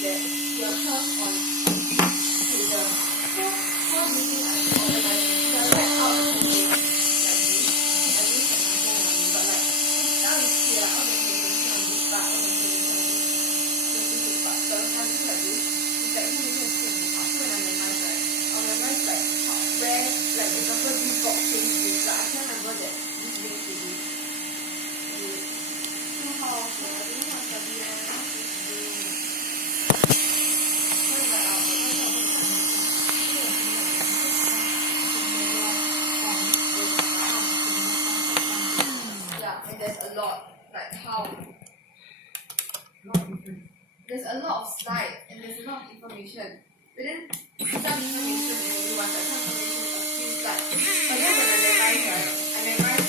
that your curve on pages. So how do you think I can organize it? You write out the whole thing like this. I use my phone only, but like now you see like all the pages on this part, all the pages on this specific part. So if I do like this, it's like 后面会顺很好。So when I memorize, right, I'll memorize like where, like example this box says this, but I can't remember that this links to this. So how I don't know how to study how to do. So it's like our yeah, and there's a lot, like how there's a lot of slides and there's a lot of information. But then some information is only one, some information is a few slides. But then when I memorize, right, I memorize